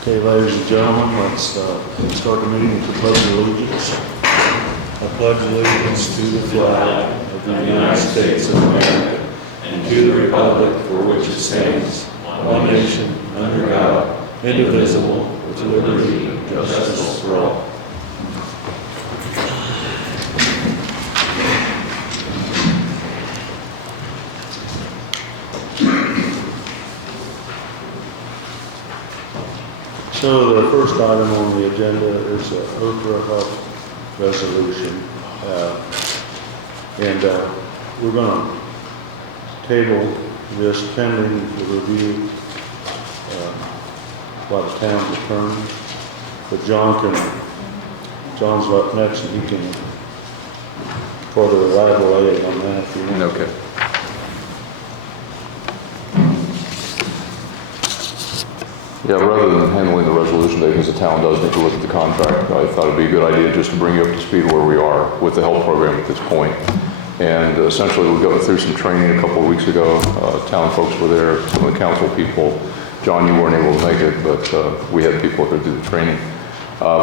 Okay, ladies and gentlemen, let's start the meeting with the pledge of allegiance. I pledge allegiance to the flag of the United States of America and to the republic for which it stands, one nation, under God, indivisible, with liberty and justice for all. So the first item on the agenda is an ARPA health resolution. We're going to table this pending the review by the town's attorney. But John's up next and he can further elaborate on that if you want. Okay. Yeah, rather than handling the resolution day, because the town does need to look at the contract, I thought it'd be a good idea just to bring you up to speed where we are with the health program at this point. And essentially, we got through some training a couple of weeks ago. Town folks were there, some of the council people. John, you weren't able to make it, but we had people that do the training.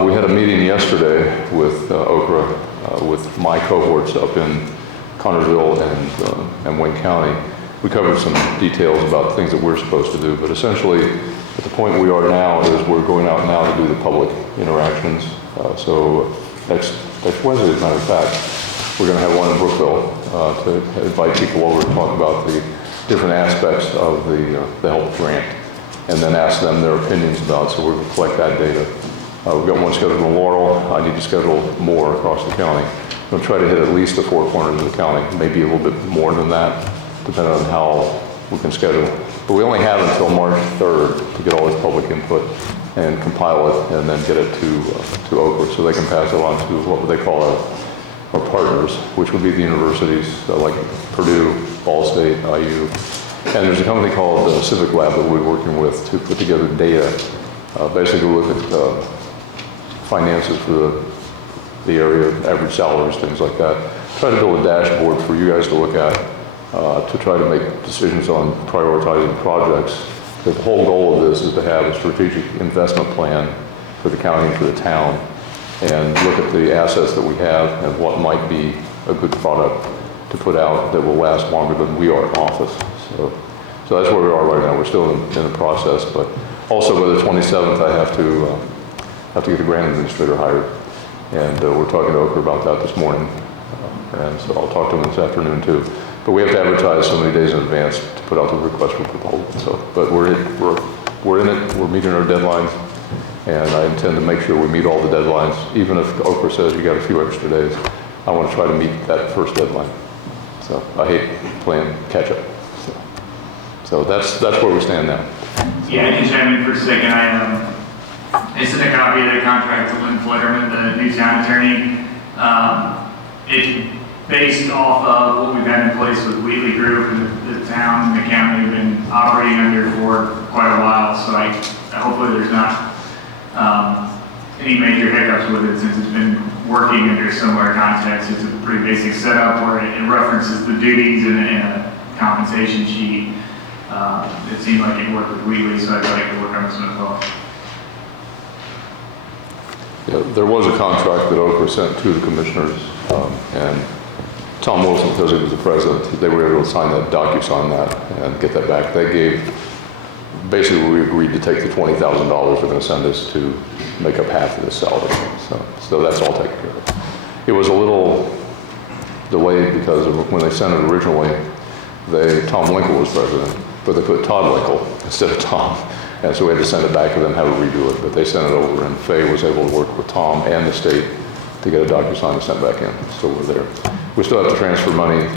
We had a meeting yesterday with Okra, with my cohorts up in Connersville and Wayne County. We covered some details about things that we're supposed to do, but essentially, at the point we are now is we're going out now to do the public interactions. So next Wednesday, as a matter of fact, we're going to have one in Brookville to invite people over to talk about the different aspects of the health grant, and then ask them their opinions about it. So we're going to collect that data. We've got one scheduled in Laurel. I need to schedule more across the county. I'm going to try to hit at least the four corners of the county, maybe a little bit more than that, depending on how we can schedule. But we only have until March 3rd to get all this public input and compile it and then get it to Okra so they can pass it on to what they call our partners, which would be the universities like Purdue, Ball State, IU. And there's a company called Civic Lab that we're working with to put together data, basically look at finances for the area, average salaries, things like that. Try to build a dashboard for you guys to look at to try to make decisions on prioritizing projects. The whole goal of this is to have a strategic investment plan for the county and for the town and look at the assets that we have and what might be a good product to put out that will last longer than we are in office. So that's where we are right now. We're still in the process, but also by the 27th I have to get the grant administrator hired, and we're talking to Okra about that this morning, and so I'll talk to him this afternoon too. But we have to advertise so many days in advance to put out the request for proposal. So, but we're in it. We're meeting our deadlines, and I intend to make sure we meet all the deadlines. Even if Okra says you got a few extra days, I want to try to meet that first deadline. So I hate playing catch up. So that's where we stand now. Yeah, I can chime in for a second. I sent a copy of the contract to Lynn Flutterman, the new town attorney. It's based off of what we've had in place with Wheatley Group, and the town and the county have been operating under for quite a while. So hopefully there's not any major hiccups with it, since it's been working under similar context. It's a pretty basic setup where it references the duties in a compensation sheet. It seemed like it worked with Wheatley, so I'd like to work on this one as well. Yeah, there was a contract that Okra sent to the commissioners, and Tom Wilson, because he was the president, they were able to sign that DocuSign that and get that back. They gave, basically we agreed to take the $20,000 they're going to send us to make up half of the salary. So that's all taken care of. It was a little delayed because when they sent it originally, Tom Winkle was president, but they put Todd Winkle instead of Tom. And so we had to send it back to them, have it redo it. But they sent it over, and Faye was able to work with Tom and the state to get a DocuSign and sent back in. So we're there. We still have to transfer money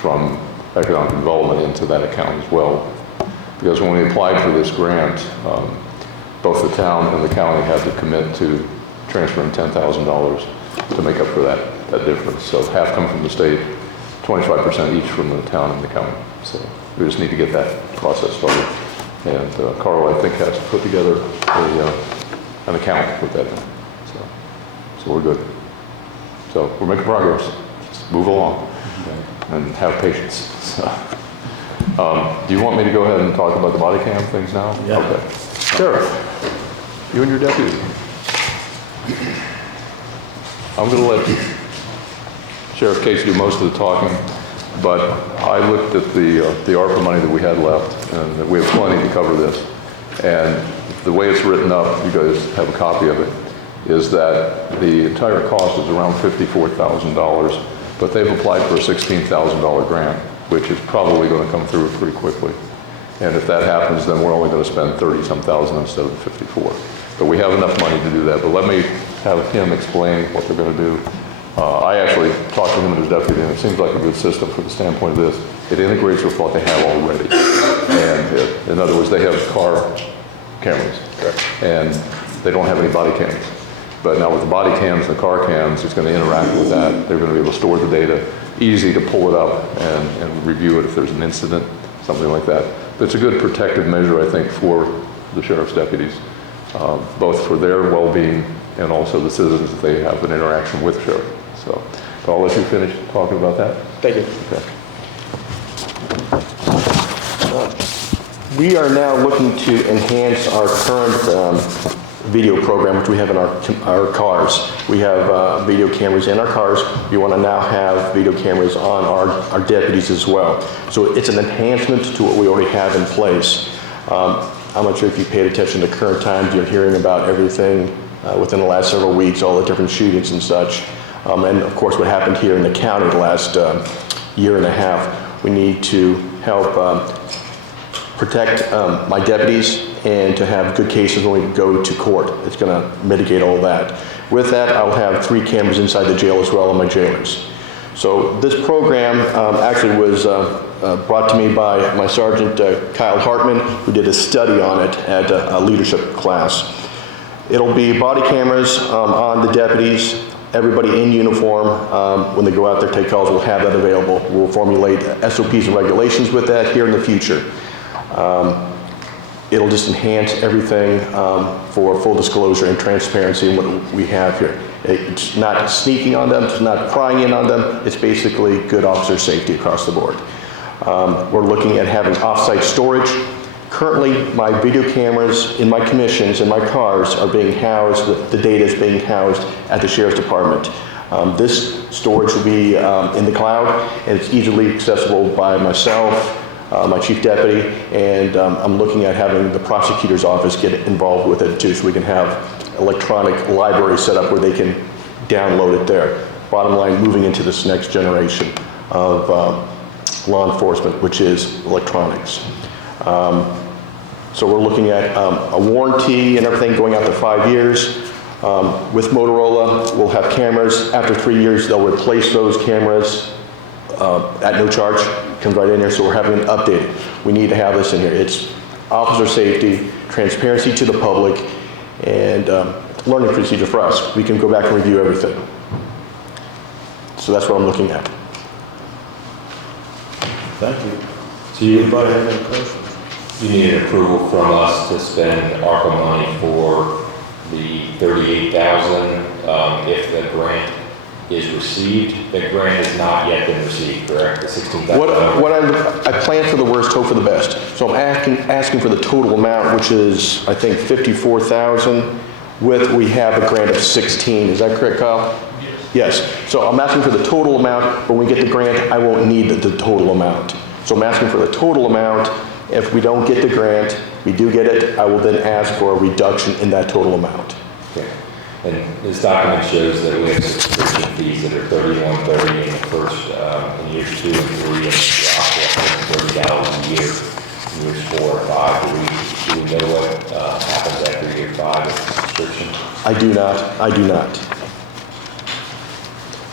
from economic development into that account as well. Because when we applied for this grant, both the town and the county had to commit to transferring $10,000 to make up for that difference. So half come from the state, 25% each from the town and the county. So we just need to get that process started. And Carl, I think, has to put together an account to put that in. So we're good. So we're making progress. Just move along and have patience. So, do you want me to go ahead and talk about the body cam things now? Yeah. Okay. Sheriff. You and your deputy. I'm going to let Sheriff Case do most of the talking, but I looked at the ARPA money that we had left, and that we have plenty to cover this. And the way it's written up, you guys have a copy of it, is that the entire cost is around $54,000, but they've applied for a $16,000 grant, which is probably going to come through pretty quickly. And if that happens, then we're only going to spend 30-some thousand instead of 54. But we have enough money to do that. But let me have him explain what they're going to do. I actually talked to him and his deputy, and it seems like a good system from the standpoint of this. It integrates with what they have already. And in other words, they have car cameras. Correct. And they don't have any body cams. But now with the body cams and the car cams, it's going to interact with that. They're going to be able to store the data, easy to pull it up and review it if there's an incident, something like that. But it's a good protective measure, I think, for the sheriff's deputies, both for their well-being and also the citizens that they have an interaction with the sheriff. So I'll let you finish talking about that. Thank you. Okay. We are now looking to enhance our current video program, which we have in our cars. We have video cameras in our cars. We want to now have video cameras on our deputies as well. So it's an enhancement to what we already have in place. I'm not sure if you paid attention to current times. You're hearing about everything within the last several weeks, all the different shootings and such. And of course, what happened here in the county the last year and a half. We need to help protect my deputies and to have good cases when we go to court. It's going to mitigate all that. With that, I'll have 3 cameras inside the jail as well on my jailers. So this program actually was brought to me by my sergeant, Kyle Hartman, who did a study on it at a leadership class. It'll be body cameras on the deputies. Everybody in uniform, when they go out there, take calls, will have that available. We'll formulate SOPs and regulations with that here in the future. It'll just enhance everything for full disclosure and transparency in what we have here. It's not sneaking on them, it's not prying in on them, it's basically good officer safety across the board. We're looking at having off-site storage. Currently, my video cameras in my commissions in my cars are being housed, the data is being housed at the Sheriff's Department. This storage will be in the cloud, and it's easily accessible by myself, my chief deputy, and I'm looking at having the prosecutor's office get involved with it too, so we can have electronic library set up where they can download it there. Bottom line, moving into this next generation of law enforcement, which is electronics. So we're looking at a warranty and everything going out to 5 years. With Motorola, we'll have cameras. After 3 years, they'll replace those cameras at no charge. Comes right in here, so we're having it updated. We need to have this in here. It's officer safety, transparency to the public, and learning procedure for us. We can go back and review everything. So that's what I'm looking at. Thank you. So anybody have any questions? You need an approval from us to spend ARPA money for the $38,000 if the grant is received. The grant has not yet been received, correct? The $16,000. I plan for the worst, hope for the best. So I'm asking for the total amount, which is I think $54,000. We have a grant of 16. Is that correct, Kyle? Yes. So I'm asking for the total amount. When we get the grant, I won't need the total amount. So I'm asking for the total amount. If we don't get the grant, we do get it, I will then ask for a reduction in that total amount. Okay. And this document shows that we have subscription fees that are $31.30 in the first, in years 2 and 3, and $30 a year. In years 4 or 5, do we know what happens after year 5 of the subscription? I do not.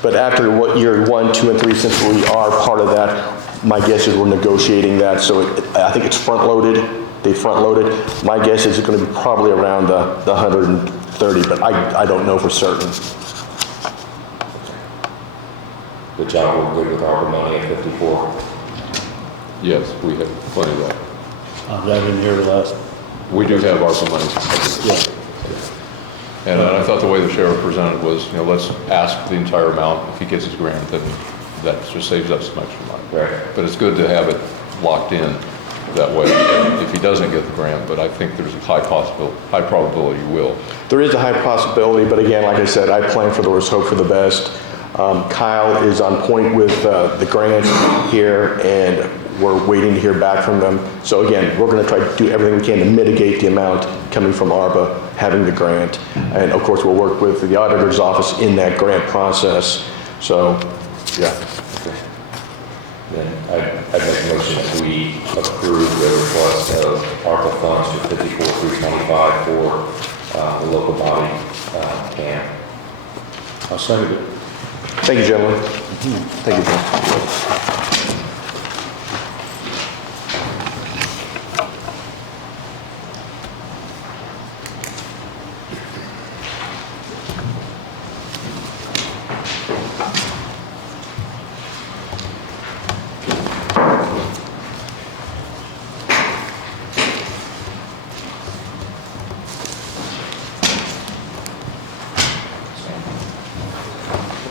But after year 1, 2, and 3, since we are part of that, my guess is we're negotiating that, so I think it's front-loaded. They front-loaded. My guess is it's going to be probably around the 130, but I don't know for certain. Good job, we're good with ARPA money at 54. Yes, we have plenty of that. I didn't hear the last. We do have ARPA money. Yeah. And I thought the way the sheriff presented was, let's ask the entire amount. If he gets his grant, then that just saves us some extra money. Right. But it's good to have it locked in that way if he doesn't get the grant, but I think there's a high probability he will. There is a high possibility, but again, like I said, I plan for the worst, hope for the best. Kyle is on point with the grant here, and we're waiting to hear back from them. So again, we're going to try to do everything we can to mitigate the amount coming from ARPA having the grant. And of course, we'll work with the auditor's office in that grant process. So, yeah. Then I'd make a motion that we approve the request of ARPA funds for 54,325 for the local body camp. I'll second it. Thank you, gentlemen. Thank you, John.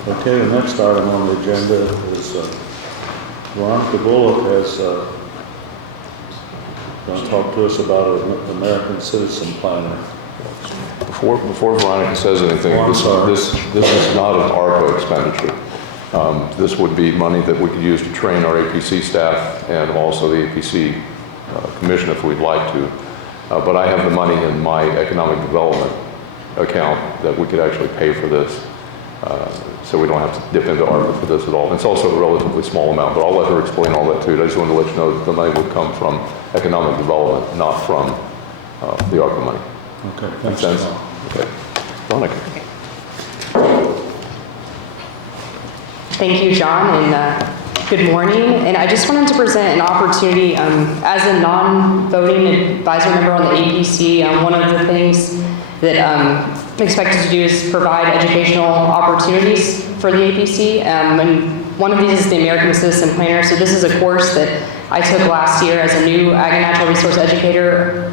Okay, the next item on the agenda is Veronica Bullock has going to talk to us about an American Citizen Planner. Before Veronica says anything, Oh, I'm sorry. this is not an ARPA expenditure. This would be money that we could use to train our APC staff and also the APC commission if we'd like to. But I have the money in my economic development account that we could actually pay for this. So we don't have to dip into ARPA for this at all. It's also a relatively small amount, but I'll let her explain all that too. I just wanted to let you know that the money would come from economic development, not from the ARPA money. Okay, Make thanks. sense? Tom. Okay. Veronica. Thank you, John, and good morning. And I just wanted to present an opportunity as a non-voting advisor member on the APC. One of the things that I'm expected to do is provide educational opportunities for the APC. And one of these is the American Citizen Planner. So this is a course that I took last year as a new ag and natural resource educator.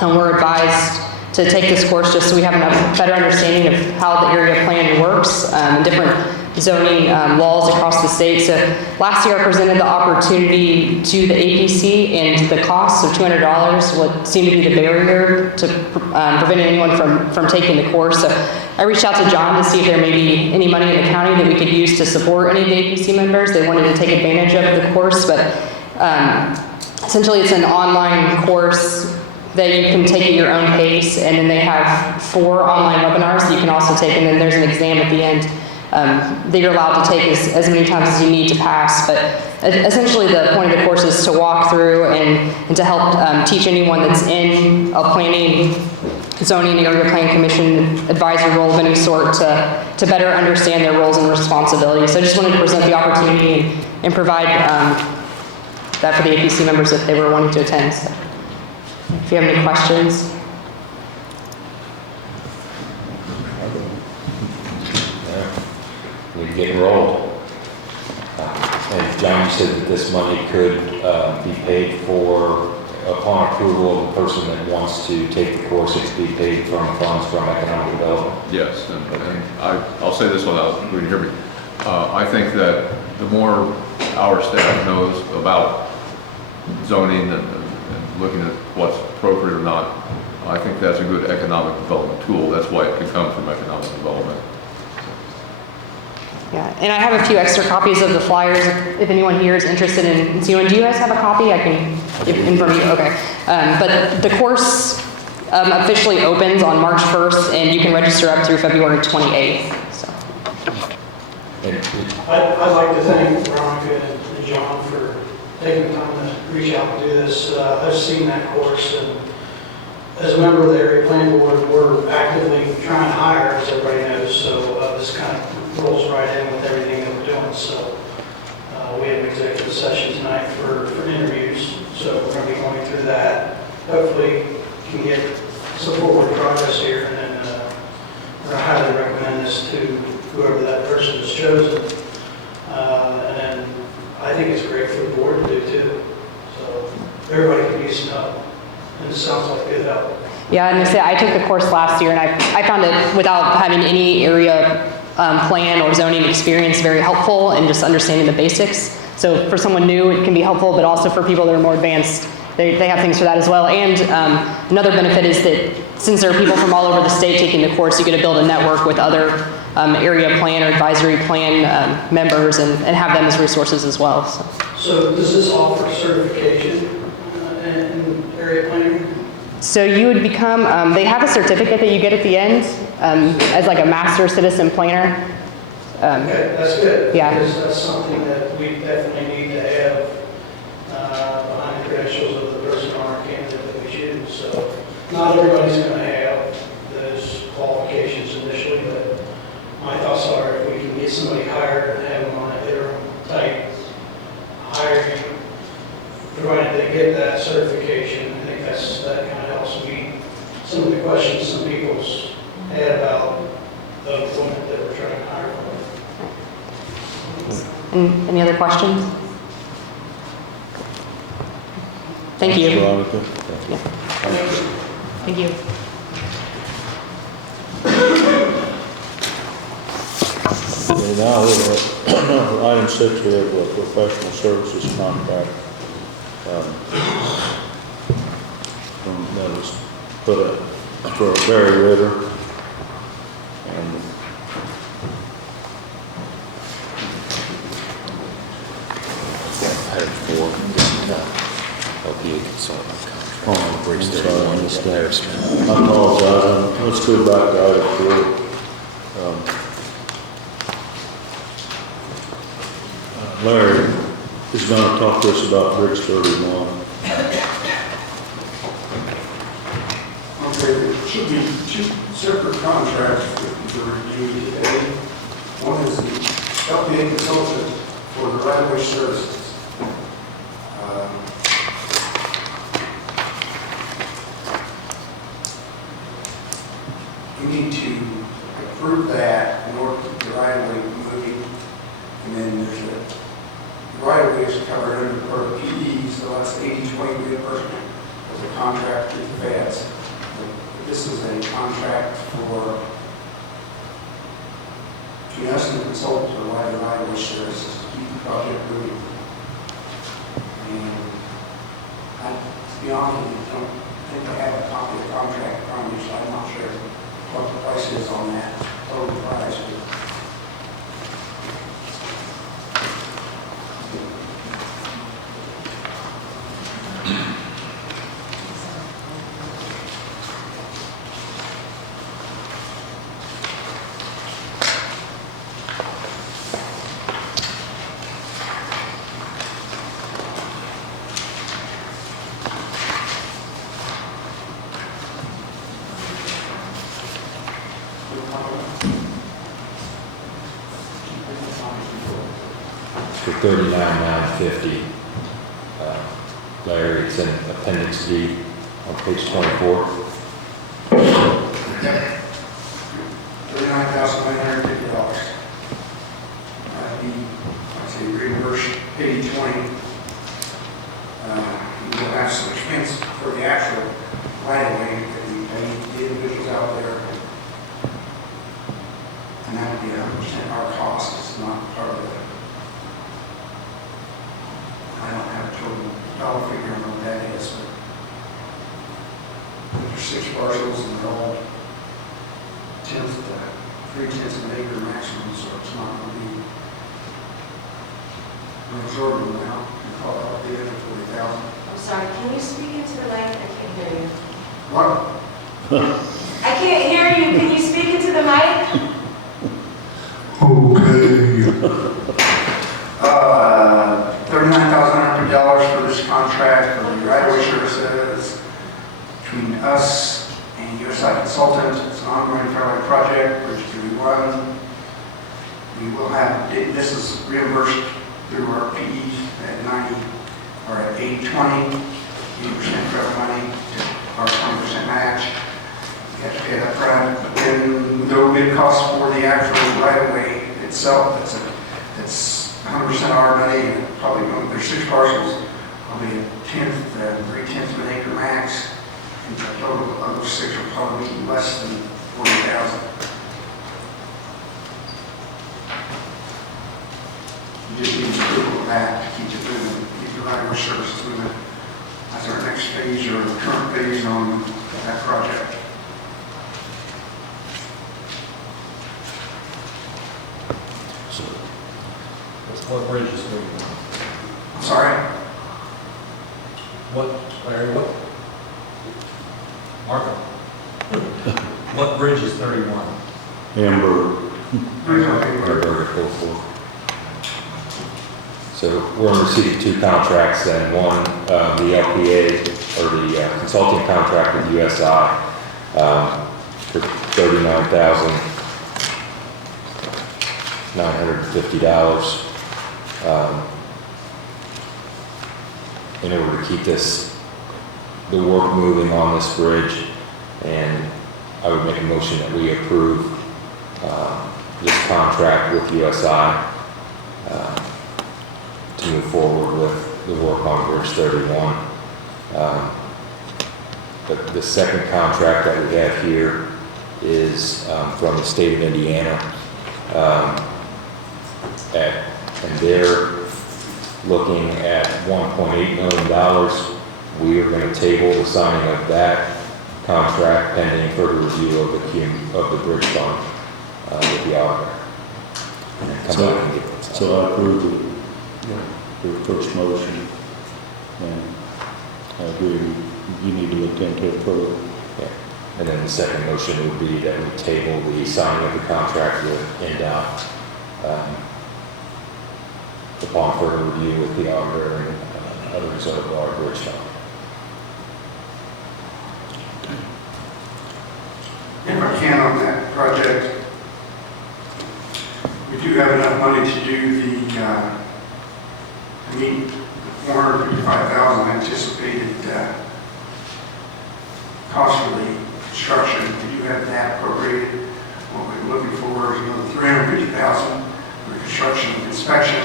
And we're advised to take this course just so we have a better understanding of how the area planning works and different zoning laws across the state. So last year I presented the opportunity to the APC, and the cost of $200 would seem to be the barrier to prevent anyone from taking the course. So I reached out to John to see if there may be any money in the county that we could use to support any of the APC members. They wanted to take advantage of the course, but essentially it's an online course that you can take at your own pace, and then they have 4 online webinars that you can also take, and then there's an exam at the end that you're allowed to take as many times as you need to pass. But essentially the point of the course is to walk through and to help teach anyone that's in a planning, zoning, area plan commission, advisory role of any sort to better understand their roles and responsibilities. So I just wanted to present the opportunity and provide that for the APC members if they were wanting to attend. So if you have any questions. We can get enrolled. And John, you said that this money could be paid for upon approval of the person that wants to take the course. It's be paid from funds from economic development. Yes, and I'll say this without you can hear me. I think that the more our staff knows about zoning and looking at what's appropriate or not, I think that's a good economic development tool. That's why it can come from economic development. Yeah, and I have a few extra copies of the flyers if anyone here is interested in seeing one. Do you guys have a copy? I can give in front of you. Okay. But the course officially opens on March 1st, and you can register up through February 28th. So. I'd like to thank Veronica and John for taking the time to reach out and do this. I've seen that course, and as a member of the area planning board, we're actively trying to hire, as everybody knows, so this kind of rolls right in with everything that we're doing. So we have an executive session tonight for interviews, so we're going to be going through that. Hopefully can get some forward progress here, and then I highly recommend this to whoever that person is chosen. And then I think it's great for the board to do too. So everybody can use some help, and it sounds like good help. Yeah, and I took the course last year, and I found it, without having any area plan or zoning experience, very helpful in just understanding the basics. So for someone new, it can be helpful, but also for people that are more advanced, they have things for that as well. And another benefit is that since there are people from all over the state taking the course, you get to build a network with other area plan or advisory plan members and have them as resources as well. So does this offer certification in area planning? So you would become, they have a certificate that you get at the end as like a master citizen planner. Okay, that's good. Yeah. Because that's something that we definitely need to have behind the credentials of the person or our candidate that we choose. So not everybody's going to have those qualifications initially, but my thoughts are if we can get somebody hired and have them on an interim type hiring, provided they get that certification, I think that kind of helps meet some of the questions some people's had about the employment that we're trying to hire for. Any other questions? Thank you. Veronica. Thank you. Okay, now we have item 6, we have a professional services contract. That was put up for Barry Ritter. And Item 4, LPA consultant contract. Oh, Bridge I'm sorry, 31 I missed that. embarrassment. I apologize. Let's go back to item 4. Larry is going to talk to us about Bridge 31. Okay, there should be 2 separate contracts to review today. One is the LPA consultant for the right-of-way services. We need to approve that in order to keep the right-of-way moving. And then there's a right-of-way is covered under per PE, so that's 80/20 reimbursement of the contract with the feds. This is a contract for between us and the consultant to provide the right-of-way services to keep the project moving. And to be honest with you, I don't think I have a copy of the contract in front of me, so I'm not sure what the price is on that, total price. For $39,950. Larry, it's in Appendix D on page 24. $39,950. That'd be, I'd say, reimbursed 80/20. We will have some expense for the actual right-of-way that we pay the individuals out there. And that would be 100% our cost. It's not part of it. I don't have a total dollar figure on what that is, but there's 6 parcels and they're all 3/10 of an acre maximum, so it's not going to be an absorbent amount. You call it up the other 40,000. I'm sorry, can you speak into the mic? I can't hear you. What? I can't hear you. Can you speak into the mic? Okay. $39,900 for this contract for the right-of-way services between us and USI Consultant. It's an ongoing fairway project, Bridge 31. We will have, this is reimbursed through our PEs at 90, or at 80/20, 80% federal money, our 20% match. You have to pay that front, but then there will be a cost for the actual right-of-way itself. It's 100% our money, and probably there's 6 parcels, probably 3/10 of an acre max. And the total of those 6 will probably be less than 40,000. You just need to approve of that to keep it moving, keep the right-of-way services moving. That's our next next phase or the current phase on that project. What bridge is 31? I'm sorry? Larry, what? Martha? What bridge is 31? Amber, Our vertical for. So we're in receipt of 2 contracts, and one, the LPA, or the consulting contract with USI, for $39,950. In order to keep the work moving on this bridge, and I would make a motion that we approve this contract with USI to move forward with the work on Bridge 31. The second contract that we have here is from the state of Indiana, and they're looking at $1.8 million. We are going to table the signing of that contract pending further review of the bridge fund with the auditor. And then come back and get it. so I approve the first motion, and I agree, you need to look into it further. Yeah. And then the second motion would be that we table the signing of the contract with NDOT upon further review with the auditor and others of our bridge fund. If I can on that project, we do have enough money to do to meet the $455,000 anticipated cost for the construction. We do have that appropriated. What we're looking for is another $350,000 for construction and inspection.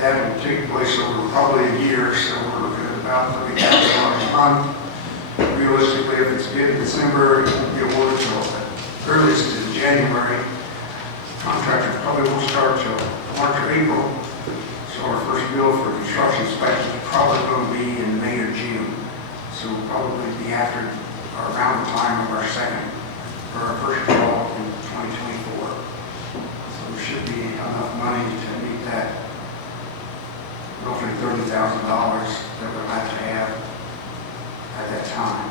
That will take place over probably a year, so we're looking at about $30,000 a month. Realistically, if it's bid in December, it won't be awarded until earliest in January. Contractor probably won't start till March or April. So our first bill for construction inspection is probably going to be in May or June. So we'll probably be after or around the time of our first bill in 2024. So there should be enough money to meet that roughly $30,000 that we'll have to have at that time.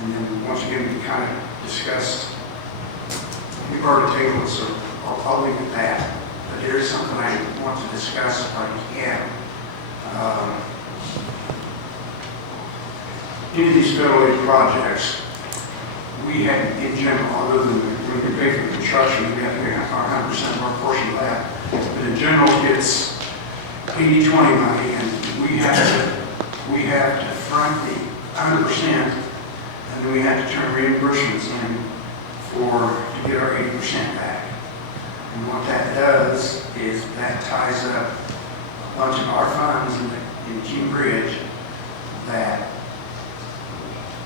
And then once again, we kind of discussed, we've already tabled, so I'll leave it at that. But there is something I want to discuss if I can. Any of these federal aid projects, we had in general, other than when we pay for the construction, we have to pay 100% of our portion of that. But in general, it's 80-20 money, and we have to front the 100%, and then we have to turn reimbursements in to get our 80% back. And what that does is that ties up a bunch of our funds in King Bridge that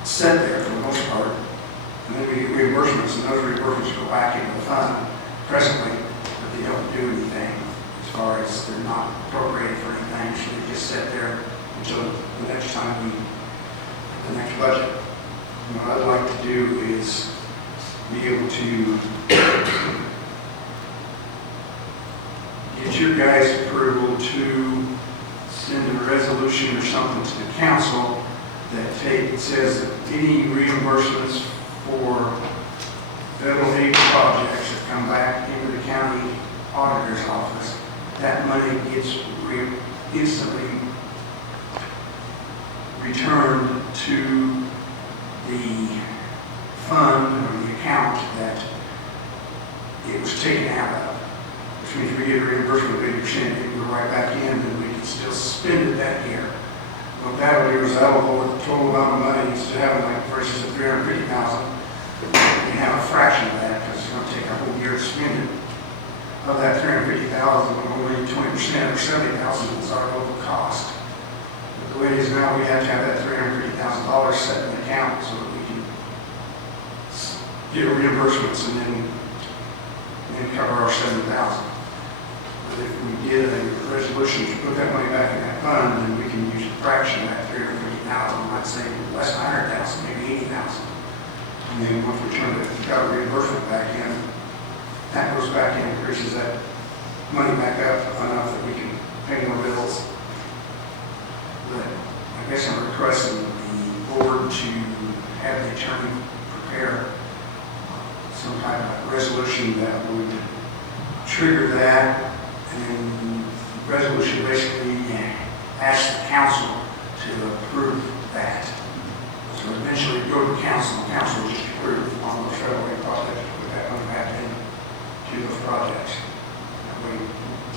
sit there for the most part, and then we get reimbursements, and those reimbursements go back into the fund presently, but they don't do anything as far as they're not appropriated for anything, so they just sit there until the next time the next budget. And what I'd like to do is be able to get your guys' approval to send a resolution or something to the council that says that any reimbursements for federal aid projects that come back into the county auditor's office, that money gets instantly returned to the fund or the account that it was taken out of. Which means we get a reimbursement of 80%, it can go right back in, and we can still spend it that year. What that'll do is that'll lower the total amount of money, instead of having like versus a $350,000, we can have a fraction of that, because it's going to take a whole year to spend it. Of that $350,000, only 20% or $70,000 is our local cost. But the way it is now, we have to have that $350,000 set in the account so that we can get reimbursements and then cover our $70,000. But if we did a resolution to put that money back in that fund, then we can use a fraction of that 350,000, let's say less than 100,000, maybe 80,000. And then once we turn the recovery reimbursement back in, that goes back and increases that money back up enough that we can pay more bills. But I guess I'm requesting the board to have the attorney prepare some kind of resolution that would trigger that, and the resolution basically asks the council to approve that. So eventually go to council will just approve on those federal aid projects, put that money back into those projects. That way,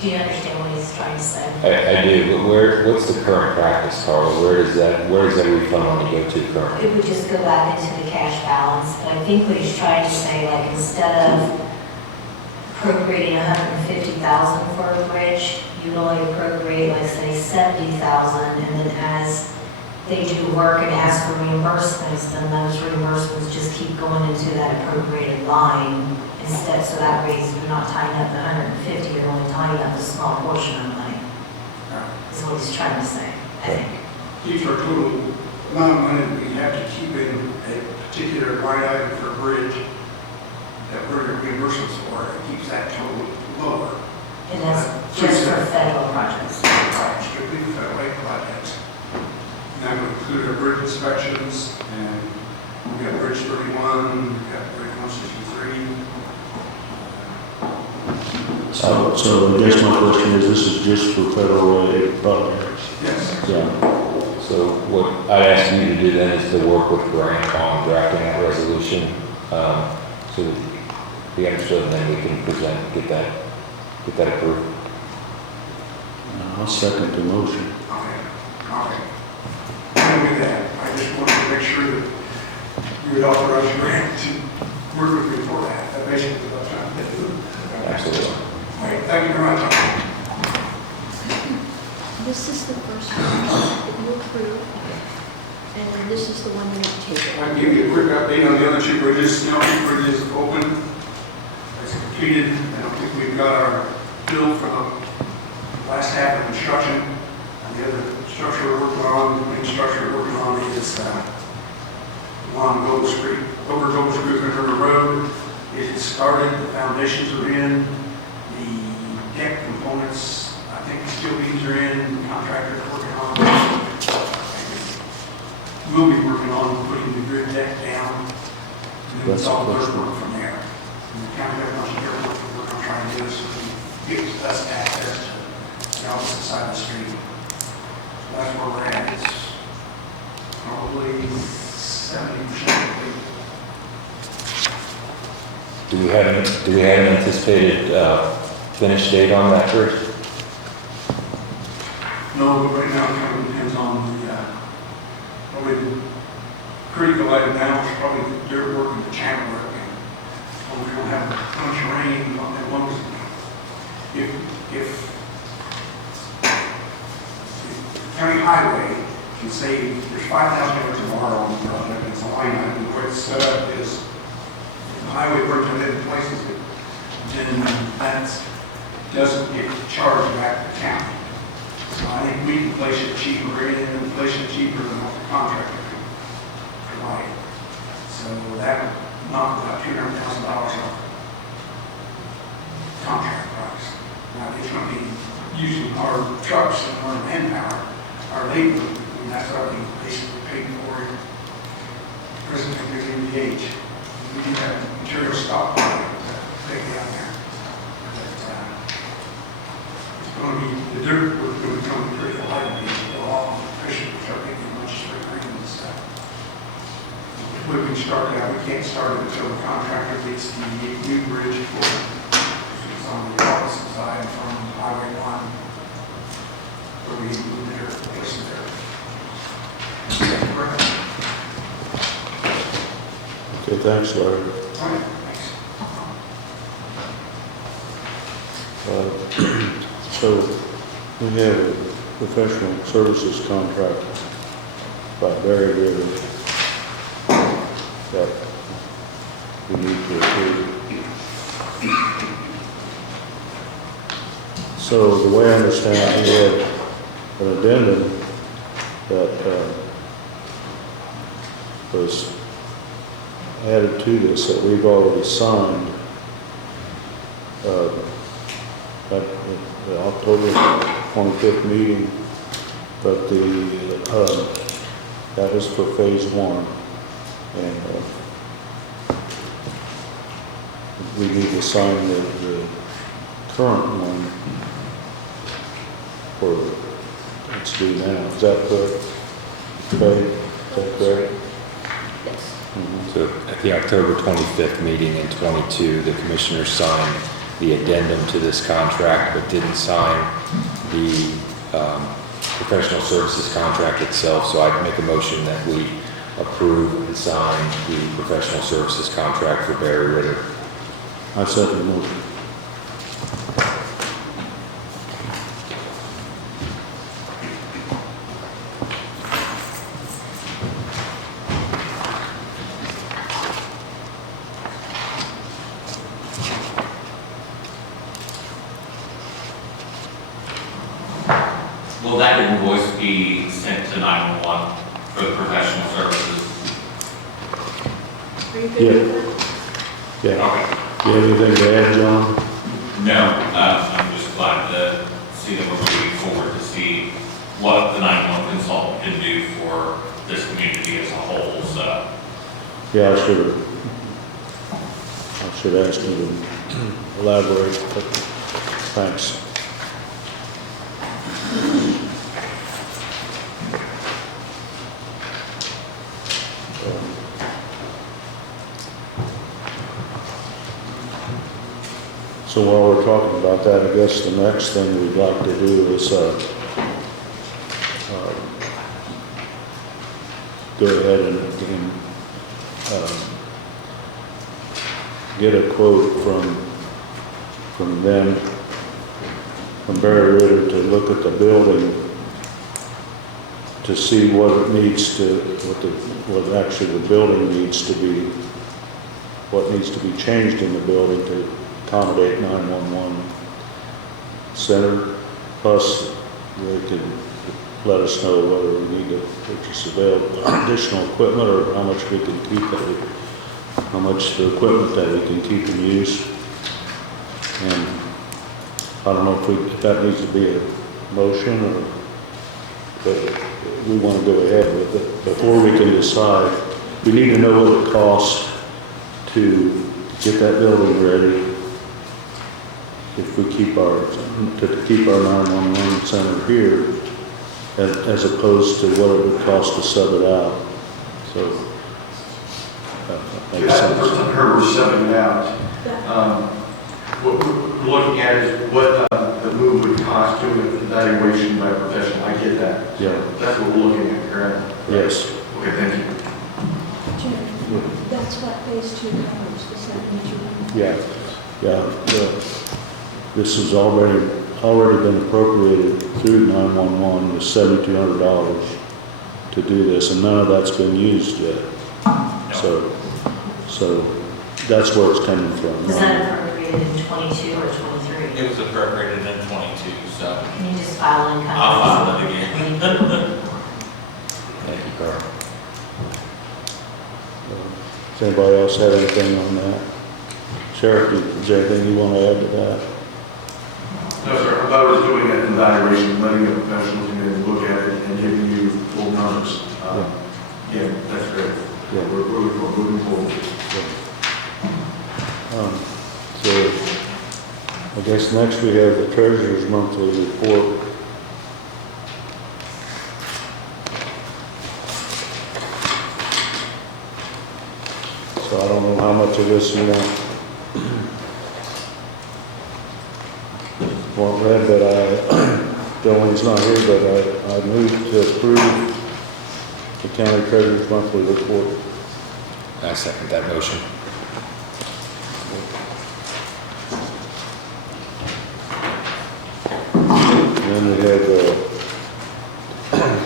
Do you understand what he's trying to say? I do, but what's the current practice, Carl? Where does that refund money go to currently? It would just go back into the cash balance, but I think what he's trying to say, like, instead of appropriating 150,000 for a bridge, you would only appropriate, like, say, 70,000, and then as they do work and ask for reimbursements, then those reimbursements just keep going into that appropriated line instead, so that way you're not tying up the 150, you're only tying up a small portion of the money, is what he's trying to say, I think. keeps our total amount of money that we have to keep in a particular line item for a bridge that we're reimbursements for, it keeps that total lower. And that's just for federal projects. Right, strictly for federal aid projects. And that would include our bridge inspections, and we've got Bridge 31, we've got Bridge 163. So I guess my question is, this is just for federal aid projects? Yes. Yeah. So what I'd ask you to do then is to work with Grant on drafting that resolution, so that we understood, and then we can get that approved. I'll second the motion. Okay. And with that, I just wanted to make sure that you would authorize Grant to work with me for that. That basically is what I'm trying to do. Absolutely. All right, thank you very much. This is the first one that you approve, and then this is the one you take. I'll give you a quick update on the other two bridges. Snowfield Bridge is open. It's completed. I don't think we've got our bill for the last half of construction. And the other structure we're working on, the main structure we're working on is along Gold Street, over Gold Street River Road. It has started, the foundations are in, the deck components, I think the steel beams are in, the contractor's working on. We'll be working on putting the grid deck down, and then it's all dirt work from there. And the county has much dirt work that we're going to try and do, so it gives us access to the opposite side of the street. So that's where we're at. It's probably 70% complete. Do we have an anticipated finish date on that bridge? No, but right now it kind of depends on the, probably the critical item now is probably the dirt work and the channel work. And we don't have a bunch of rain on that one. If county highway can say there's $5,000 tomorrow on the project, it's a line item, the way it's set up is the highway work to live places, then that doesn't get charged back to the county. So I think we can place it cheaper, and place it cheaper than what the contractor can provide. So that would knock about $200,000 off contract price. Now, it's going to be using our trucks and our manpower, our labor, and that's what we basically paid for in prison and MDH. We do have material stockpile to take down there. But, it's going to be, the dirt was going to become a critical item, go off, fishing, start getting much spring rain and stuff. If we can start that, we can't start it until the contractor gets the new bridge for, it's on the opposite side from Highway 1, where we move there, place it there. Correct. Okay, thanks, Larry. All right, thanks. So we have a professional services contract by Barry River that we need to approve. So the way I understand it, we had an addendum that was added to this that we've already signed at the October 25th meeting, but that was for phase one, and we need to sign the current one for it's due now. Is that correct? Okay, is that correct? Yes. So at the October 25th meeting in '22, the commissioners signed the addendum to this contract, but didn't sign the professional services contract itself. So I'd make a motion that we approve and sign the professional services contract for Barry Ritter. I second the motion. Will that invoice be sent to 911 for the professional services? Are you good with that? Yeah. Okay. You have anything to add, John? No, I'm just glad to see that we're moving forward to see what the 911 consultant can do for this community as a whole, so. Yeah, I should ask you to elaborate, but thanks. So while we're talking about that, I guess the next thing we'd like to do is go ahead and get a quote from them, from Barry Ritter, to look at the building to see what it needs to, what actually the building needs to be, what needs to be changed in the building to accommodate 911 center. Plus, they could let us know whether we need to purchase additional equipment or how much we can keep it, how much the equipment that we can keep in use. And I don't know if that needs to be a motion or, but we want to go ahead with it. Before we can decide, we need to know what it costs to get that building ready. If we keep to keep our 911 center here, as opposed to what it would cost to sub it out. So, Yeah, that's the first time I heard we're subbing it out. What we're looking at is what the move would cost doing an evaluation by a professional. I get that. Yeah. That's what we're looking at, correct? yes. Okay, thank you. Jim, that's what phase two covers, the 72. Yeah. This has already been appropriated through 911, the $7,200 to do this, and none of that's been used yet. So that's where it's coming from. Was that appropriated in 22 or 23? It was appropriated in 22, so Can you just file in kind of? I'll file it again. Thank you, Carl. Does anybody else have anything on that? Sheriff, is there anything you want to add to that? No, sir. I thought I was doing an evaluation, letting a professional come in and look at it and giving you full numbers. Yeah, that's great. Yeah. We're moving forward. So I guess next we have the treasurer's monthly report. So I don't know how much of this you want read, but Jolene's not here, but I move to approve the county treasurer's monthly report. I second that motion. And then we have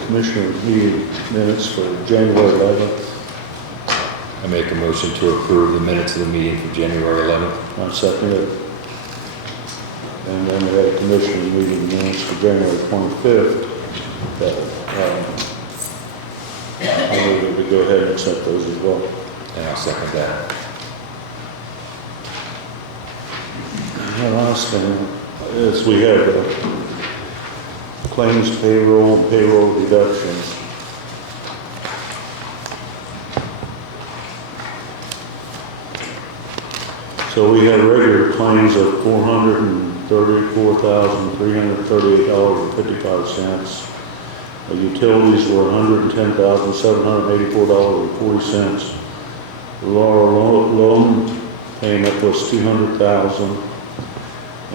commissioner meeting minutes for January 11th. I make a motion to approve the minutes of the meeting for January 11th. I second it. And then we had a commission meeting minutes for January 25th. That, I needed to go ahead and accept those as well. And I'll second that. And the last thing is we have claims payroll and payroll deductions. So we had regular claims of $434,338.55. The utilities were $110,784.40. The loan payment was $200,000,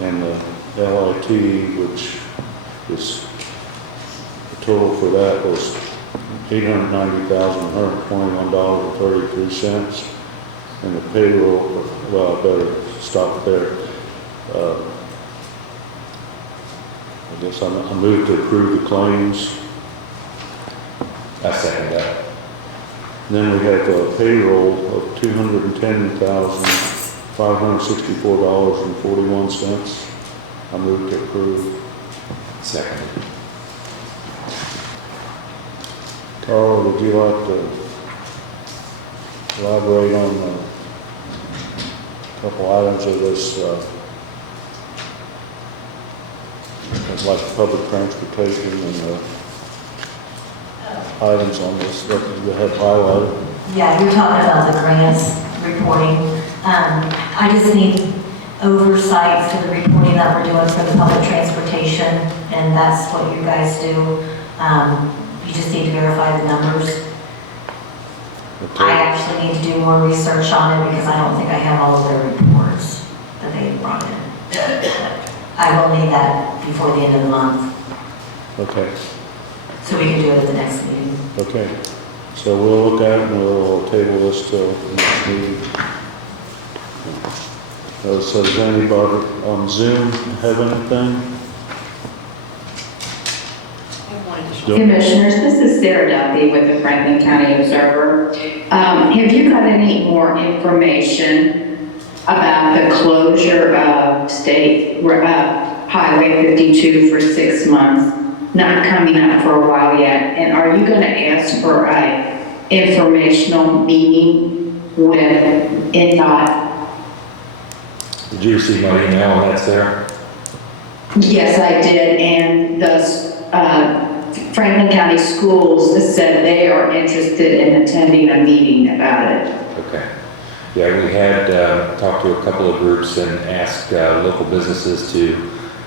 and the LIT, which is the total for that was $890,121.33. And the payroll, well, I better stop there. I guess I moved to approve the claims. I second that. Then we have a payroll of $210,564.41. I moved to approve. Second. Carl, would you like to elaborate on a couple items of this, like public transportation and items on this that you have highlighted? Yeah, you're talking about the grants reporting. I just need oversight for the reporting that we're doing for the public transportation, and that's what you guys do. You just need to verify the numbers. Okay. I actually need to do more research on it because I don't think I have all of their reports that they brought in. I will need that before the end of the month, Okay, so we can do it at the next meeting. okay. So we'll look at it and we'll table this till the next meeting. So does anybody on Zoom have anything? Commissioners, this is Sarah Duffy with the Franklin County Observer. Have you got any more information about the closure of State Highway 52 for 6 months, not coming up for a while yet? And are you going to ask for an informational meeting with NDOT? Did you receive my email on that, Sarah? Yes, I did, and the Franklin County Schools said they are interested in attending a meeting about it. Okay. Yeah, we had talked to a couple of groups and asked local businesses to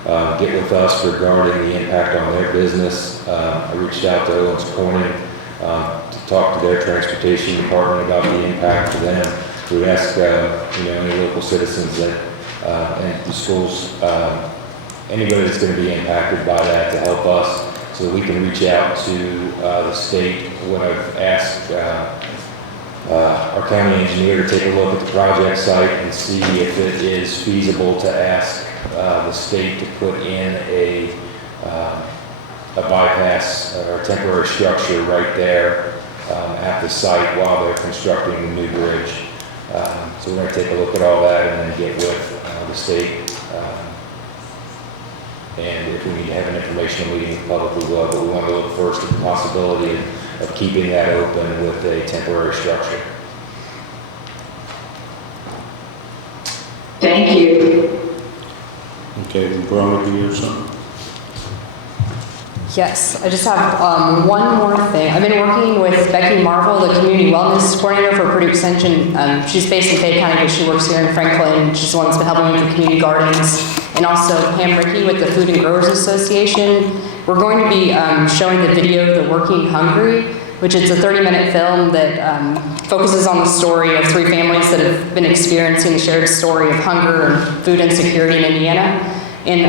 get with us regarding the impact on their business. I reached out to Owens Corning to talk to their transportation department about the impact to them. We asked any local citizens that and the schools, anybody that's going to be impacted by that to help us, so we can reach out to the state. What I've asked our county engineer to take a look at the project site and see if it is feasible to ask the state to put in a bypass or temporary structure right there at the site while they're constructing the new bridge. So we're going to take a look at all that and then get with the state. And if we need to have an informational meeting with the public, we will, but we want to look first at the possibility of keeping that open with a temporary structure. Thank you. Okay, Veronica, you have something? Yes, I just have one more thing. I've been working with Becky Marvel, the Community Wellness Coordinator for Purdue Extension. She's based in Fayette County, but she works here in Franklin. She's the one that's been helping me with the community gardens. And also Pam Rickey with the Food and Growers Association. We're going to be showing the video, The Working Hungry, which is a 30-minute film that focuses on the story of 3 families that have been experiencing the shared story of hunger and food insecurity in Indiana. And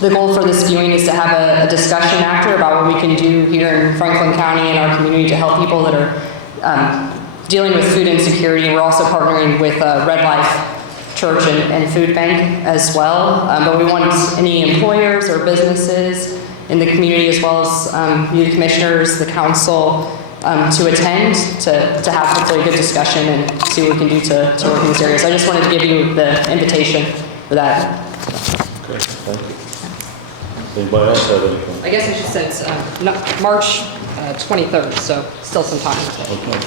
the goal for this viewing is to have a discussion after about what we can do here in Franklin County and our community to help people that are dealing with food insecurity. We're also partnering with Red Life Church and Food Bank as well. But we want any employers or businesses in the community, as well as you, the commissioners, the council, to attend to have hopefully a good discussion and see what we can do to work in these areas. I just wanted to give you the invitation for that. Okay, thank you. Anybody else have anything? I guess I should say it's March 23rd, so still some time. Okay.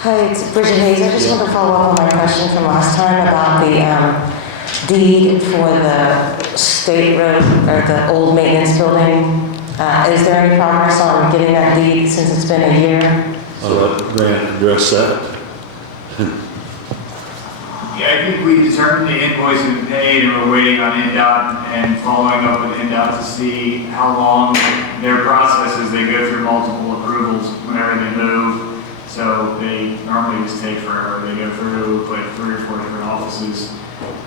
Hi, it's Bridget Hayes. I just want to follow up on my question from last time about the deed for the state road or the old maintenance building. Is there any progress on getting that deed since it's been a year? I'll let Grant address that. Yeah, I think we determined the invoice has been paid and we're waiting on NDOT and following up with NDOT to see how long their process is. They go through multiple approvals whenever they move. So they normally just take forever. They go through like 3 or 4 different offices.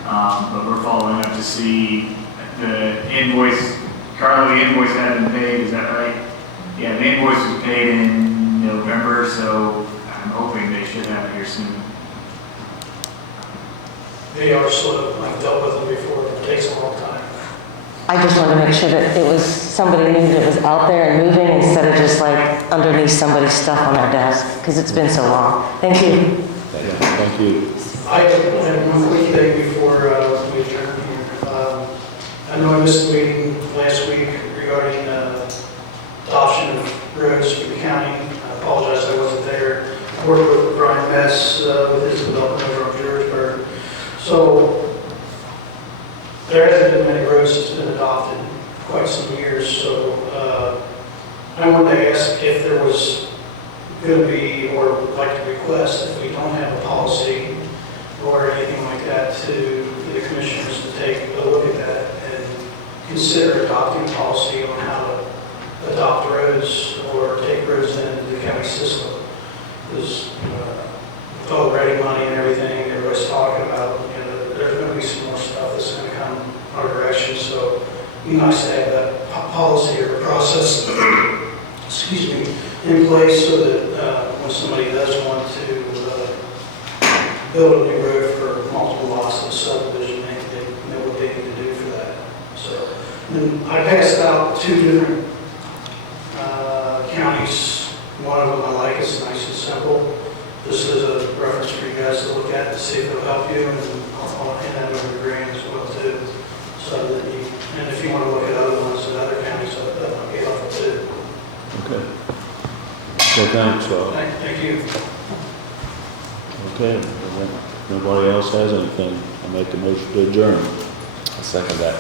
But we're following up to see the invoice. Carla, the invoice hasn't been paid, is that right? Yeah, the invoice was paid in November, so I'm hoping they should have it here soon. They are slow. I've dealt with them before. It takes a long time. I just wanted to make sure that it was, somebody knew that it was out there and moving instead of just like underneath somebody's stuff on their desk, because it's been so long. Thank you. Thank you. I have one quick thing before we adjourn here. I know I missed the meeting last week regarding adoption of roads for the county. I apologize I wasn't there. I worked with Brian Metz with his development over on Georgesburg. So there hasn't been many roads that's been adopted in quite some years. So I wanted to ask if there was going to be, or would like to request, if we don't have a policy or anything like that, to the commissioners to take a look at that and consider adopting a policy on how to adopt roads or take roads into the county system. Because with all the ready money and everything everybody's talking about, there's going to be some more stuff that's going to come our direction. So it'd be nice to have that policy or process, excuse me, in place so that when somebody does want to build a new road for multiple lots of subdivision, they know what they need to do for that. So, and I passed out 2 different counties. One of them I like, it's nice and simple. This is a reference for you guys to look at to see if it'll help you, and I'll hand that over to Grant as well too. So that you, and if you want to look at other ones in other counties, that might be helpful too. Okay. Okay, thanks, Rob. Thank you. Okay, if nobody else has anything, I make a motion to adjourn. I second that.